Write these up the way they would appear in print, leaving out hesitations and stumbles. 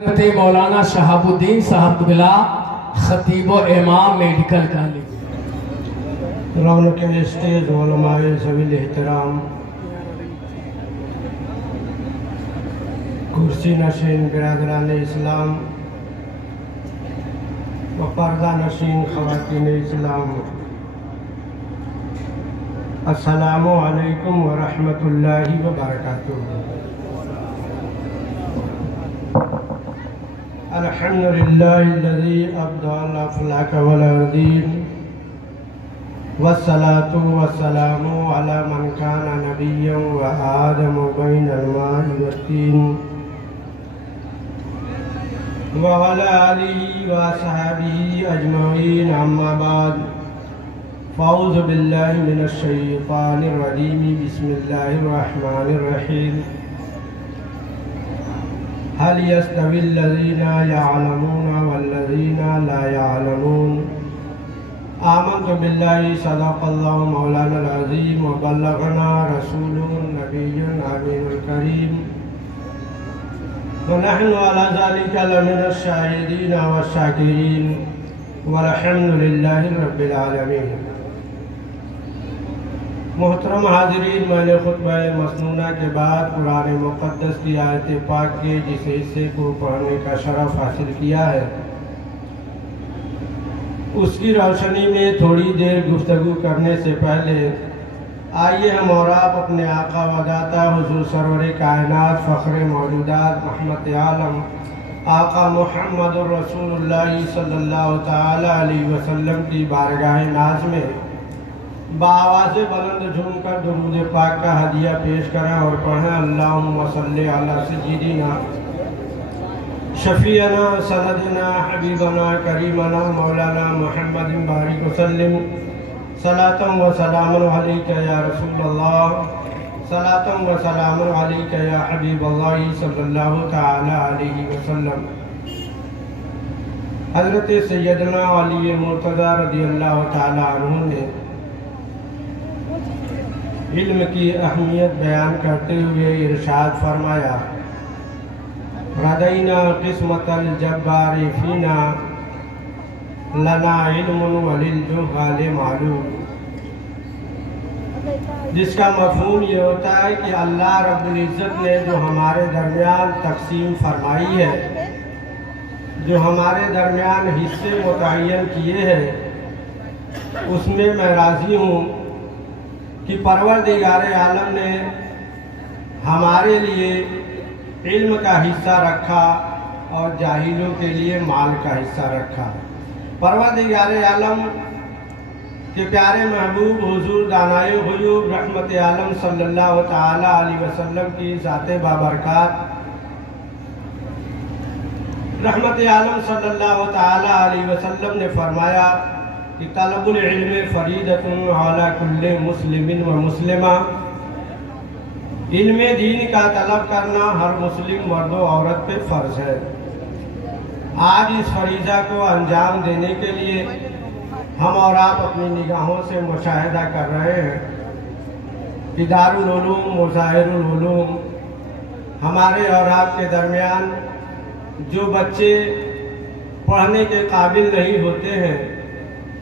حضرت مولانا شہاب الدین صاحب قبلہ خطیب و امام میڈیکل کالج۔ رونق اسٹیج علماء ذوی الاحترام، کرسی نشین برادران اسلام و پردہ نشین خواتین اسلام، السلام علیکم ورحمۃ اللہ وبرکاتہ۔ الحمد للہ الذی ابدع الافلاک والارضین والصلاة والسلام علی من کان نبیا وآدم بین الماء والطین وعلی آلہ وصحبہ اجمعین، اما بعد فاعوذ باللہ من الشیطان الرجیم، بسم اللہ الرحمن الرحیم۔ هل يستوي الذين يعلمون والذين لا يعلمون؟ آمنت بالله صدق الله مولانا العظيم وبلغنا رسوله النبي الأمين الكريم، ونحن على ذلك لمن الشاهدين والشاكرين، والحمد لله رب العالمين۔ محترم حاضرین، میں نے خطبہ مسنونہ کے بعد قرآن مقدس کی آیت پاک کے جس حصے کو پڑھنے کا شرف حاصل کیا ہے، اس کی روشنی میں تھوڑی دیر گفتگو کرنے سے پہلے آئیے ہم اور آپ اپنے آقا و داتا حضور سرور کائنات فخر موجودات رحمت عالم آقا محمد الرسول اللہ صلی اللہ تعالی علیہ وسلم کی بارگاہ ناز میں بآواز بلند جھوم کر درود پاک کا ہدیہ پیش کریں اور پڑھیں، اللہم صلی علی سیدنا شفیعنا سندنا حبیبنا کریمنا مولانا محمد بارک وسلم، صلاۃ و سلام علیک یا رسول اللہ، صلاۃ و سلام علیک یا حبیب اللہ صلی اللہ تعالی علیہ وسلم۔ حضرت سیدنا علی مرتضی رضی اللہ تعالی عنہ نے علم کی اہمیت بیان کرتے ہوئے ارشاد فرمایا، ردینا قسمت الجبار فینا لنا علم وللجہال معلوم، جس کا مفہوم یہ ہوتا ہے کہ اللہ رب العزت نے جو ہمارے درمیان تقسیم فرمائی ہے، جو ہمارے درمیان حصے متعین کیے ہیں، اس میں میں راضی ہوں کہ پروردگار عالم نے ہمارے لیے علم کا حصہ رکھا اور جاہلوں کے لیے مال کا حصہ رکھا۔ پروردگار عالم کے پیارے محبوب حضور دانائے غیوب رحمت عالم صلی اللہ تعالی علیہ وسلم کی ذات بابرکات رحمت عالم صلی اللہ تعالی علیہ وسلم نے فرمایا کہ طلب العلم فریضۃ علی کل مسلم و مسلمہ، علم دین کا طلب کرنا ہر مسلم مرد و عورت پہ فرض ہے۔ آج اس فریضہ کو انجام دینے کے لیے ہم اور آپ اپنی نگاہوں سے مشاہدہ کر رہے ہیں کہ دارالعلوم مظاہر العلوم ہمارے اور آپ کے درمیان جو بچے پڑھنے کے قابل نہیں ہوتے ہیں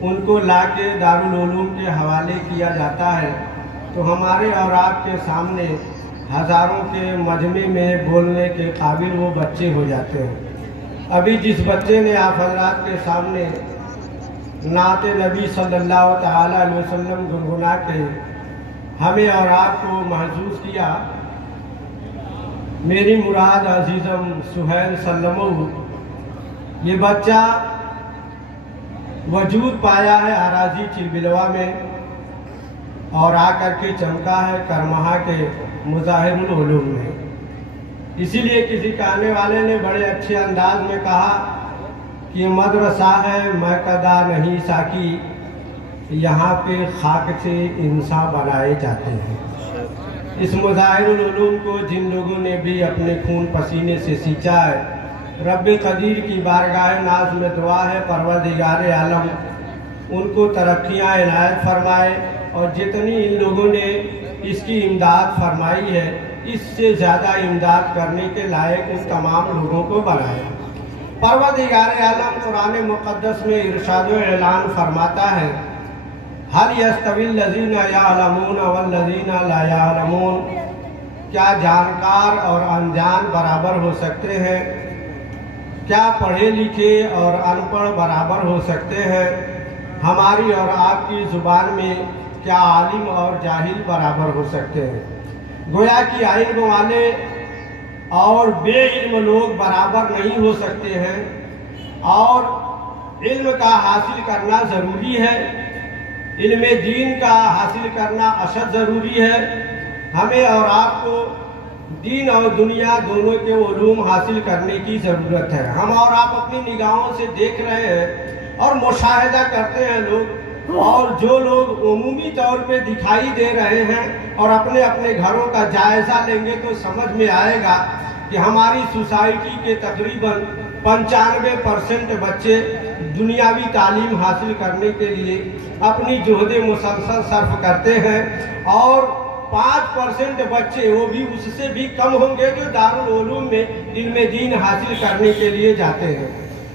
ان کو لا کے دارالعلوم کے حوالے کیا جاتا ہے، تو ہمارے اور آپ کے سامنے ہزاروں کے مجمع میں بولنے کے قابل وہ بچے ہو جاتے ہیں۔ ابھی جس بچے نے آپ حضرات کے سامنے نعت نبی صلی اللہ تعالی علیہ وسلم گنگنا کے ہمیں اور آپ کو محظوظ کیا، میری مراد عزیزم سہیل سلمو، یہ بچہ وجود پایا ہے اراضی چلبلوا میں اور آ کر کے چمکا ہے کرمہا کے مظاہر العلوم میں۔ اسی لیے کسی کہنے والے نے بڑے اچھے انداز میں کہا کہ یہ مدرسہ ہے میں کدا نہیں ساکی، یہاں پہ خاک سے انسان بنائے جاتے ہیں۔ اس مظاہر العلوم کو جن لوگوں نے بھی اپنے خون پسینے سے سینچا ہے، رب قدیر کی بارگاہ ناز میں دعا ہے پروردگار عالم ان کو ترقیاں عنایت فرمائے، اور جتنی ان لوگوں نے اس کی امداد فرمائی ہے इससे ज़्यादा इमदाद करने के लायक उन तमाम लोगों को बनाया। परवरदिगार आलम कुरान मुक़द्दस में इरशाद व ऐलान फरमाता है, हल यस्तविल लज़ीना यअलमून वल्लज़ीना ला यअलमून, क्या जानकार और अनजान बराबर हो सकते हैं? क्या पढ़े लिखे और अनपढ़ बराबर हो सकते हैं? हमारी और आपकी ज़ुबान में क्या आलिम और जाहिल बराबर हो सकते हैं? गोया कि इल्म वाले और बेइल्म लोग बराबर नहीं हो सकते हैं और इल्म का हासिल करना ज़रूरी है। इल्म दीन का हासिल करना अशद ज़रूरी है। हमें और आपको दीन और दुनिया दोनों के उलूम हासिल करने की ज़रूरत है। हम और आप अपनी निगाहों से देख रहे हैं और मुशाहिदा करते हैं लोग, और जो लोग उमूमी तौर पे दिखाई दे रहे हैं और अपने अपने घरों का जायज़ा लेंगे तो समझ में आएगा कि हमारी सोसाइटी के तकरीबन 95% बच्चे दुनियावी तालीम हासिल करने के लिए अपनी जुहद मुसलसल सर्फ करते हैं और 5% बच्चे, वो भी उससे भी कम होंगे, जो दारुल उलूम में इल्म दीन हासिल करने के लिए जाते हैं।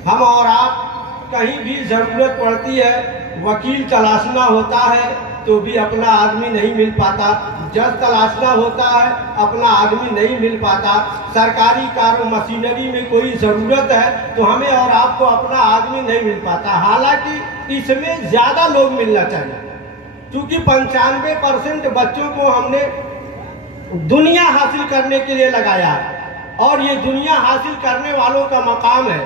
हम और आप कहीं भी ज़रूरत पड़ती है, वकील तलाशना होता है तो भी अपना आदमी नहीं मिल पाता, जज तलाशना होता है अपना आदमी नहीं मिल पाता, सरकारी कार मशीनरी में कोई ज़रूरत है तो हमें और आपको अपना आदमी नहीं मिल पाता। हालांकि इसमें ज़्यादा लोग मिलना चाहिए, क्योंकि 95% बच्चों को हमने दुनिया हासिल करने के लिए लगाया है और ये दुनिया हासिल करने वालों का मकाम है,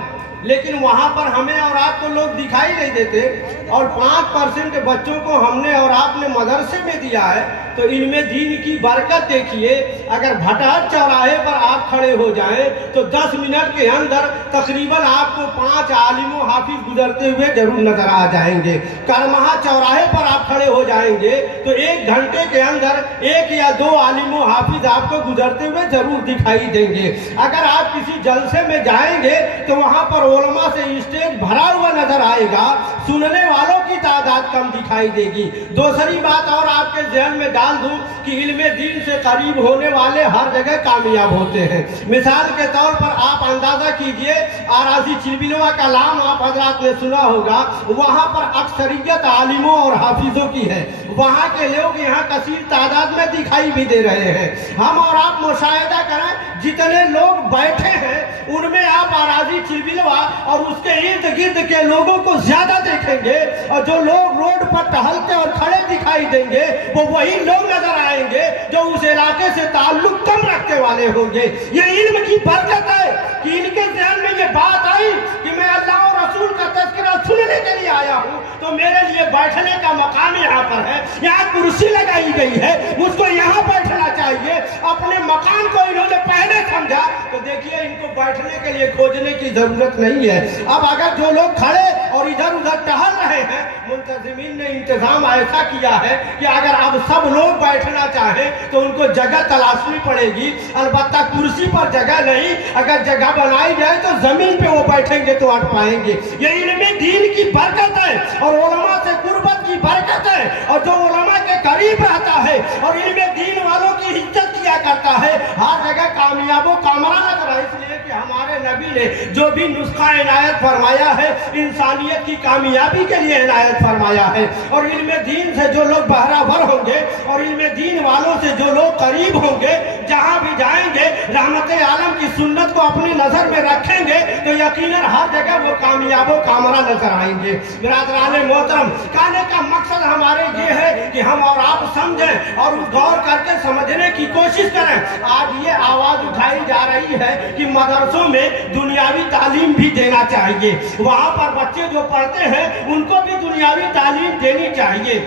लेकिन वहाँ पर हमें और आपको लोग दिखाई नहीं देते। और 5% बच्चों को हमने और आपने मदरसे में दिया है तो इनमें दीन की बरकत देखिए। अगर भटहट चौराहे पर आप खड़े हो जाएं तो 10 मिनट के अंदर तकरीबन आपको 5 आलिमों हाफिज गुजरते हुए जरूर नजर आ जाएंगे। करमहा चौराहे पर आप खड़े हो जाएंगे तो 1 घंटे के अंदर 1 या 2 आलिमों हाफिज आपको गुजरते हुए जरूर दिखाई देंगे। अगर आप किसी जलसे में जाएंगे तो वहाँ पर उलमा से स्टेज भरा हुआ नजर आएगा, सुनने वालों की तादाद कम दिखाई देगी। दूसरी बात और आपके ज़हन में डाल दूं कि इल्म दीन से करीब होने वाले हर जगह कामयाब होते हैं। मिसाल के तौर पर आप अंदाजा कीजिए, आराजी चिलबिलवा का नाम आप हजरात ने सुना होगा, वहाँ पर अक्सरियत आलिमों और हाफिजों की है। वहाँ के लोग यहाँ कसीर तादाद में दिखाई भी दे रहे हैं। हम और आप मुशाहिदा करें, जितने लोग बैठे हैं उनमें आप आराजी चिलबिलवा और उसके इर्द गिर्द के लोगों को ज्यादा देखेंगे, और जो लोग रोड पर टहलते और खड़े दिखाई देंगे वो वही लोग नजर आएंगे जो उस इलाके से ताल्लुक कम रखने वाले होंगे। ये इल्म की बरकत है कि इनके ज़हन में ये बात आई कि मैं अल्लाह और रसूल का तज़किरा सुनने के लिए आया हूँ, तो मेरे लिए बैठने का मकाम यहाँ पर है, यहाँ कुर्सी लगाई गई है, मुझको यहाँ बैठना चाहिए। अपने मकान को इन्होंने पहले समझा तो देखिए इनको बैठने के लिए खोजने की जरूरत नहीं है। अब अगर जो लोग खड़े और इधर उधर टहल रहे हैं, मुंतज़िमीन ने इंतजाम ऐसा किया है कि अगर अब सब लोग बैठना चाहें तो उनको जगह तलाशनी पड़ेगी। अलबत्ता कुर्सी पर जगह नहीं, अगर जगह बनाई जाए तो जमीन पे वो बैठेंगे तो अट पाएंगे। ये इल्म दीन की बरकत है और उलमा से कुर्बत की बरकत है, और जो उलमा के करीब रहता है और इल्म दीन वालों की इज्जत किया करता है हर जगह कामयाबो कामरा नजर है। इसलिए कि हमारे नबी ने जो भी नुस्खा इनायत फरमाया है इंसानियत की कामयाबी के लिए इनायत फरमाया है। और इल्म दीन से जो लोग बहरावर होंगे और इल्म दीन वालों से जो लोग करीब होंगे, जहां भी जाएंगे रहमत आलम की सुन्नत को अपनी नजर में रखेंगे तो यकीनन हर जगह वो कामयाबो कामरा नजर आएंगे। बिरादरान मोहतरम, कहने का मकसद हमारे ये है कि हम और आप समझें और गौर करके समझने की कोशिश करें। आज ये आवाज उठाई जा रही है कि मदरसों में दुनियावी तालीम भी देना चाहिए, वहाँ पर बच्चे जो पढ़ते हैं उनको भी दुनियावी तालीम देनी चाहिए।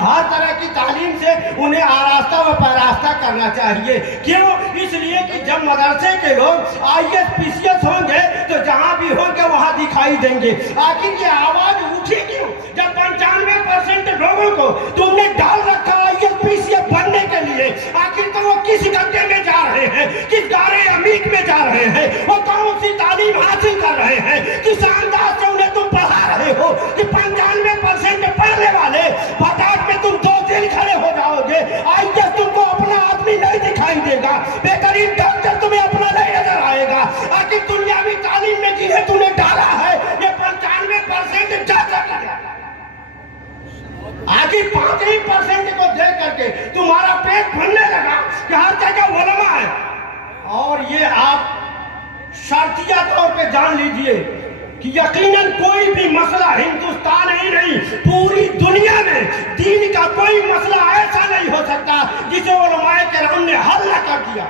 हर तरह की तालीम से उन्हें आरास्ता व परास्ता करना चाहिए। क्यों? इसलिए कि जब मदरसे के लोग IAS PCS होंगे तो जहाँ भी होंगे वहाँ दिखाई देंगे। आखिर ये आवाज उठी क्यों? जब 95% लोगों को तुमने डाल रखा IAS PCS बनने के लिए, आखिर तो वो किस गड्ढे में जा रहे हैं, किस गारे अमीक में जा रहे हैं, वो कौन सी तालीम हासिल कर रहे हैं, किस अंदाज से उन्हें तुम पढ़ा रहे हो कि 95% पढ़ने वाले बता में तुम 2 दिन खड़े हो जाओगे, IAS तुमको अपना आदमी नहीं दिखाई देगा। قطعی طور پہ جان لیجئے کہ یقیناً کوئی بھی مسئلہ ہندوستان ہی نہیں پوری دنیا میں دین کا کوئی مسئلہ ایسا نہیں ہو سکتا جسے علماء کرام نے حل نہ کر دیا.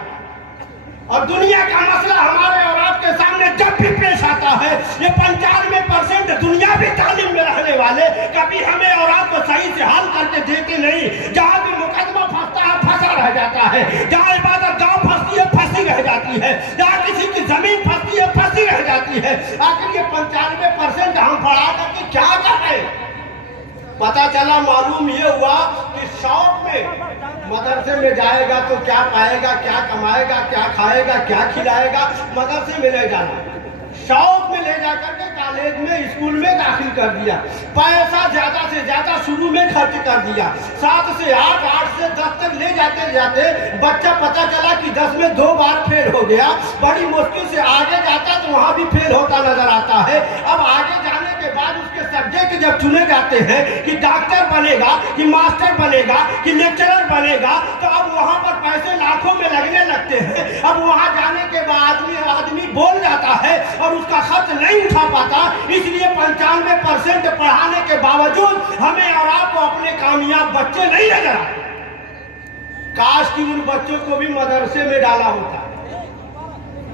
اور دنیا کا مسئلہ ہمارے اور آپ کے سامنے جب بھی پیش آتا ہے یہ 95% دنیاوی تعلیم میں رہنے والے کبھی ہمیں اور آپ کو صحیح سے حل کر کے دیتے نہیں. جہاں بھی مقدمہ پھنستا ہے پھنسا رہ جاتا ہے, جہاں عبادت گاہ پھنستی ہے پھنسی رہ جاتی ہے, جہاں کسی کی زمین پھنستی ہے پھنسی رہ جاتی ہے. آخر یہ 95% ہم پڑھا کر کے کیا کر رہے ہیں؟ پتہ چلا معلوم یہ ہوا کہ شوق میں مدرسے میں جائے گا تو کیا پائے گا, کیا کمائے گا, کیا کھائے گا, کیا کھلائے گا, مدرسے میں لے جانا. شوق میں لے جا کر کے کالج میں اسکول میں داخل کر دیا, پیسہ زیادہ سے زیادہ شروع میں خرچ کر دیا, 7 سے 8, 8 سے 10 تک لے جاتے جاتے بچہ پتہ چلا کہ 10 میں 2 بار فیل ہو گیا. بڑی مشکل سے آگے جاتا تو وہاں بھی فیل ہوتا نظر آتا ہے. اب آگے جانے کے بعد اس کے سبجیکٹ جب چنے جاتے ہیں کہ ڈاکٹر بنے گا, کہ ماسٹر بنے گا, کہ لیکچرر بنے گا, تو اب وہاں پر پیسے لاکھوں میں لگنے لگتے ہیں. اب وہاں جانے کے بعد آدمی بول جاتا ہے اور اس کا خط نہیں اٹھا پاتا. اس لیے 95% پڑھانے کے باوجود ہمیں اور آپ کو اپنے کامیاب بچے نہیں نظر آتے. کاش کہ ان بچوں کو بھی مدرسے میں ڈالا ہوتا.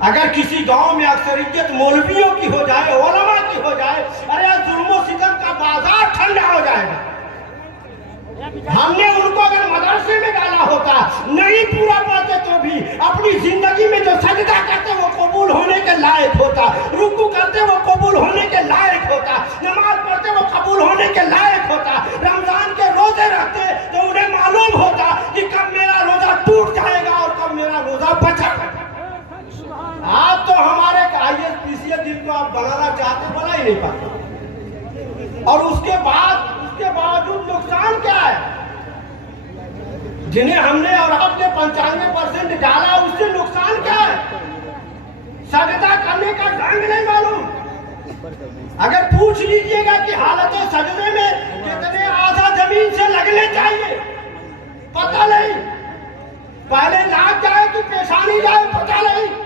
اگر کسی گاؤں میں اکثریت مولویوں کی ہو جائے, علماء کی ہو جائے, ارے ظلم و ستم کا بازار ٹھنڈا ہو جائے گا. ہم نے ان کو اگر مدرسے میں ڈالا ہوتا, نہیں پورا پاتے تو بھی اپنی زندگی میں جو سجدہ کرتے وہ قبول ہونے کے لائق ہوتا, رکوع کرتے وہ قبول ہونے کے لائق ہوتا, نماز پڑھتے وہ قبول ہونے کے لائق ہوتا, رمضان کے روزے رکھتے تو انہیں معلوم ہوتا کہ کب میرا روزہ ٹوٹ جائے گا اور کب میرا روزہ بچا گا. آپ تو ہمارے IAS PCS جن کو آپ بنانا چاہتے بنا ہی نہیں پاتے. اور اس کے باوجود نقصان کیا ہے؟ جنہیں ہم نے اور آپ نے 95% ڈالا اس سے نقصان کیا ہے؟ سجدہ کرنے کا ڈھنگ نہیں معلوم. اگر پوچھ لیجئے گا کہ حالت سجدے میں کتنے اعضاء زمین سے لگنے چاہیے پتہ نہیں. پہلے ناک جائے کہ پیشانی جائے پتہ نہیں.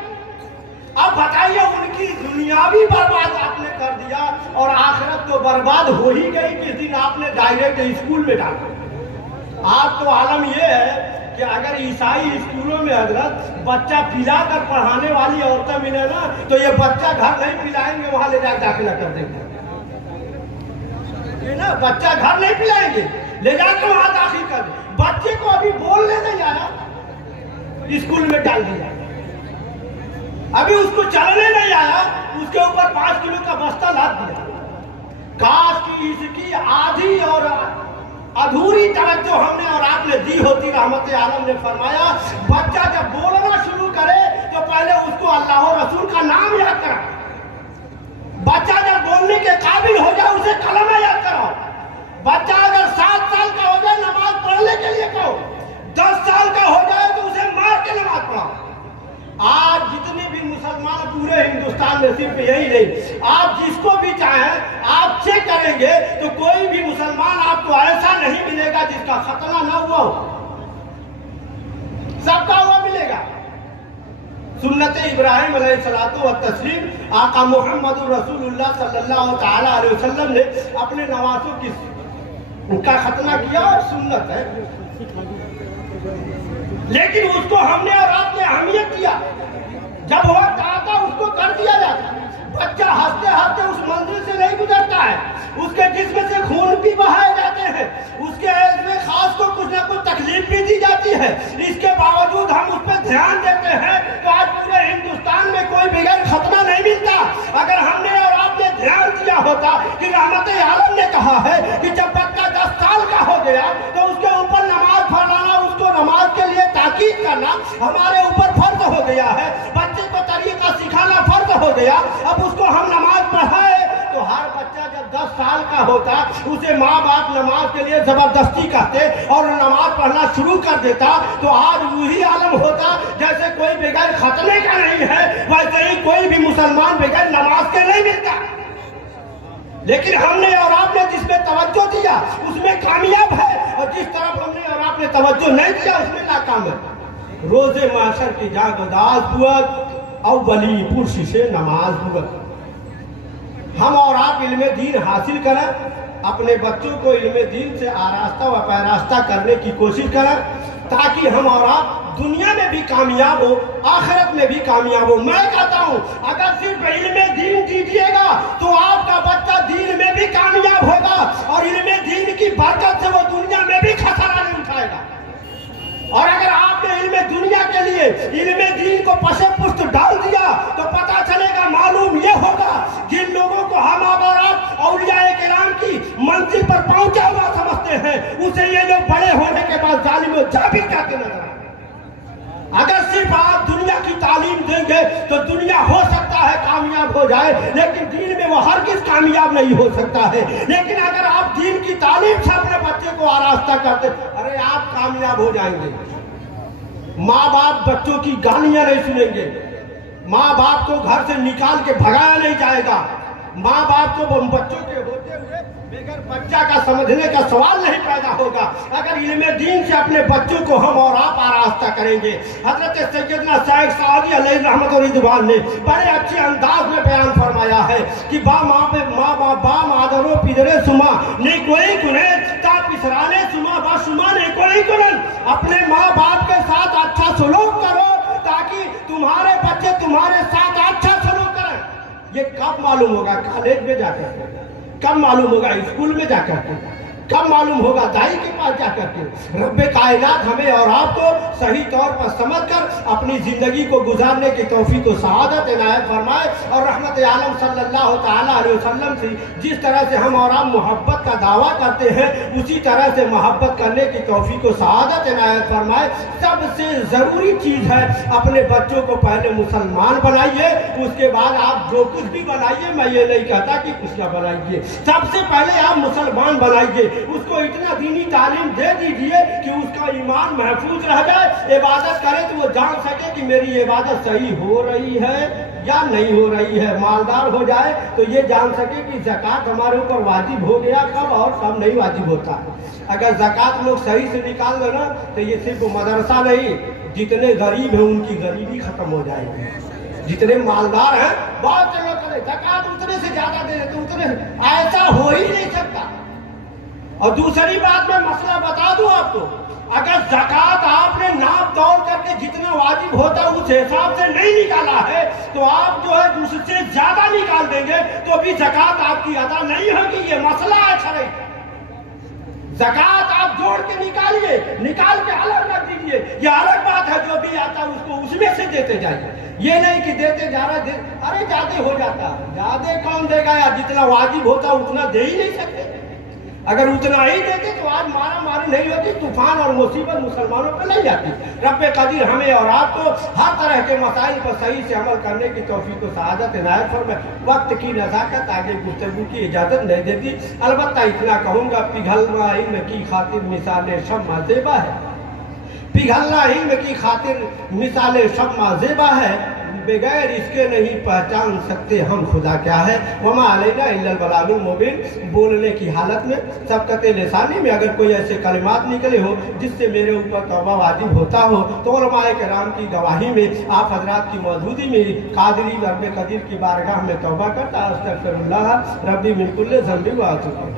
اب بتائیے ان کی دنیاوی برباد آپ نے کر دیا اور آخرت تو برباد ہو ہی گئی جس دن آپ نے ڈائریکٹ اسکول میں ڈالا. آج تو عالم یہ ہے کہ اگر عیسائی اسکولوں میں حضرت بچہ پلا کر پڑھانے والی عورتیں ملے نا تو یہ بچہ گھر نہیں پلائیں گے, وہاں لے جا کے داخلہ کر دیں گے. نا بچہ گھر نہیں پلائیں گے, لے جا کے وہاں داخل کر دیں. بچے کو ابھی بولنے نہیں آیا اسکول میں ڈال دیا, ابھی اس کو چلنے نہیں آیا اس کے اوپر 5 کلو کا بستہ لاد دیا. کاش کی اس کی آدھی اور ادھوری توجہ ہم نے اور آپ نے دی ہوتی. رحمت عالم نے فرمایا بچہ جب بولنا شروع کرے تو پہلے اس کو اللہ و رسول کا نام یاد کرا. بچہ جب بولنے کے قابل ہو جائے اسے کلمہ یاد کراؤ. بچہ اگر 7 سال کا ہو جائے نماز پڑھنے کے لیے کہو, 10 سال کا ہو جائے تو اسے مار کے نماز پڑھاؤ. آج جتنے بھی مسلمان پورے ہندوستان میں صرف یہی نہیں, آپ جس کو بھی چاہیں آپ چیک کریں گے تو کوئی بھی مسلمان آپ کو ایسا نہیں ملے گا جس کا ختنہ نہ ہوا ہو. سب کا ہوا ملے گا. سنت ابراہیم علیہ الصلوۃ والتسلیم آقا محمد رسول اللہ صلی اللہ تعالی علیہ وسلم نے اپنے نواسوں کی ان کا ختنہ کیا اور سنت ہے, لیکن اس کو ہم نے اور آپ نے اہمیت دیا. جب وقت آتا اس کو کر دیا جاتا. بچہ ہنستے ہنستے اس منزل سے نہیں گزرتا ہے, اس کے جسم سے خون بھی بہائے جاتے ہیں, اس کے عزم خاص کو کچھ نہ کچھ تکلیف بھی دی جاتی ہے. اس کے باوجود ہم اس پہ دھیان دیتے ہیں تو آج پورے ہندوستان میں کوئی بغیر ختنہ نہیں ملتا. اگر ہم نے اور آپ نے دھیان دیا ہوتا کہ رحمت عالم نے کہا ہے کہ جب بچہ 10 سال کا ہو گیا تو اس کے اوپر نماز پڑھانا, اس کو نماز کے لیے تاکید کرنا ہمارے اوپر فرض ہو گیا ہے. بچے کو طریقہ سکھانا فرض ہو گیا. اب اس کو ہم نماز پڑھائے تو ہر بچہ جب 10 سال کا ہوتا اسے ماں باپ نماز کے لیے زبردستی کرتے اور نماز پڑھنا شروع کر دیتا تو آج وہی عالم ہوتا جیسے کوئی بغیر ختنے کا نہیں ہے, ویسے ہی کوئی بھی مسلمان بغیر نماز کے نہیں ملتا. لیکن ہم نے اور آپ نے جس میں توجہ دیا اس میں کامیاب ہے, اور جس طرف ہم نے اور آپ نے توجہ نہیں دیا اس میں ناکام ہے. روز محشر کی جاگداز قوت अव्वली पुरुष से नमाज हुआ। हम और आप इल्म दीन हासिल करें, अपने बच्चों को इल्म दीन से आरास्ता व पैरास्ता करने की कोशिश करें, ताकि हम और आप दुनिया में भी कामयाब हो, आखिरत में भी कामयाब हो। मैं कहता हूँ अगर सिर्फ इल्म दीन दीजिएगा तो आपका बच्चा दीन में भी कामयाब होगा और इल्म दीन की बरकत से वो दुनिया में भी खतरा नहीं उठाएगा। और अगर आपने इल्म दुनिया के लिए इल्म दीन को पशे पुष्ट डाल दिया तो पता चलेगा, मालूम ये होगा जिन लोगों को हम और आप औलियाए किराम की मंजिल पर पहुंचा हुआ समझते हैं, उसे ये लोग बड़े होने के बाद जालिम और जाबिर कहते नजर आए। अगर सिर्फ आप दुनिया की तालीम देंगे तो दुनिया हो सकता है कामयाब हो जाए, लेकिन दीन में वो हरगिज कामयाब नहीं हो सकता है। लेकिन अगर आप दीन की तालीम से अपने बच्चे को आरास्ता करते, अरे आप कामयाब हो जाएंगे। माँ बाप बच्चों की गालियां नहीं सुनेंगे, माँ बाप को घर से निकाल के भगाया नहीं जाएगा, माँ बाप को बच्चों के होते हुए बगैर बच्चा का समझने का सवाल नहीं पैदा होगा अगर इल्म दीन से अपने बच्चों को हम और आप आरास्ता करेंगे। हजरत सैयदना शेख सादी अलैहि रहमत व रिज़वान ने बड़े अच्छे अंदाज में बयान फरमाया है कि बा मादरो पिदरे सुमा ने कोई गुने ता पिसराने सुमा बा सुमा ने कोई गुनन। अपने माँ बाप के साथ अच्छा सलूक करो ताकि तुम्हारे बच्चे तुम्हारे साथ अच्छा सलूक करें। ये कब मालूम होगा? कॉलेज में जाकर, कब मालूम होगा स्कूल में जाकर के, कब मालूम होगा दाई के पास जाकर के। रब्बे कायनात हमें और आपको सही तौर पर समझकर अपनी जिंदगी को गुजारने की तौफीक को सआदत इनायत फरमाए और रहमत आलम सल्लल्लाहु ताला अलैहि वसल्लम से जिस तरह से हम और आप मोहब्बत का दावा करते हैं उसी तरह से मोहब्बत करने की तौफीक को सआदत इनायत फरमाए। सबसे ज़रूरी चीज़ है अपने बच्चों को पहले मुसलमान बनाइए, उसके बाद आप जो कुछ भी बनाइए, मैं ये नहीं कहता कि कुछ ना बनाइए, सबसे पहले आप मुसलमान बनाइए। उसको इतना दीनी तालीम दे दीजिए कि उसका ईमान महफूज रह जाए, इबादत करे तो वो जान सके कि मेरी इबादत सही हो रही है या नहीं हो रही है। मालदार हो जाए तो ये जान सके कि ज़कात हमारे ऊपर वाजिब हो गया कब और कब नहीं वाजिब होता। अगर ज़कात लोग सही से निकाल दो ना तो ये सिर्फ मदरसा नहीं, जितने गरीब हैं उनकी गरीबी खत्म हो जाएगी। जितने मालदार हैं बहुत जगह करें ज़कात उतने से ज़्यादा दे देते, उतने ऐसा हो ही नहीं सकता। और दूसरी बात मैं मसला बता दूं आपको, अगर ज़कात आपने नाप तोल करके जितना वाजिब होता है उस हिसाब से नहीं निकाला है तो आप जो है उससे ज्यादा निकाल देंगे तो भी ज़कात आपकी अदा नहीं होगी। ये मसला है शरई। ज़कात आप जोड़ के निकालिए, निकाल के अलग रख दीजिए, ये अलग बात है। जो भी आता है उसको उसमें से देते जाइए, ये नहीं कि देते जा रहे अरे ज्यादा हो जाता, ज्यादा कौन देगा यार, जितना वाजिब होता उतना दे ही नहीं सकते। अगर उतना ही देते तो आज मारा मारी नहीं होती, तूफान और मुसीबत मुसलमानों पर नहीं जाती। रब्बे कदीर हमें और आपको हर तरह के मसाइल पर सही से अमल करने की तौफीक को सआदत इनायत फरमाए। वक्त की नज़ाकत आगे गुफ्तगू की इजाज़त नहीं देती, अलबत्ता इतना कहूँगा पिघलना इल्म की खातिर मिसाल शम्मा ज़ेबा है, पिघलना इल्म की खातिर मिसाल शम्मा ज़ेबा है, बगैर इसके नहीं पहचान सकते हम खुदा क्या है। वमा अलैना इल्लल बलागुल मुबीन। बोलने की हालत में सबकत लिसानी में अगर कोई ऐसे कलिमात निकले हो जिससे मेरे ऊपर तौबा वाजिब होता हो तो उलमाए किराम की गवाही में आप हजरात की मौजूदी में कादरी रब्बे कदीर की बारगाह में तौबा करता अस्तगफिरुल्लाह रब्बी मिन कुल्ली ज़ंबि व अतूबु।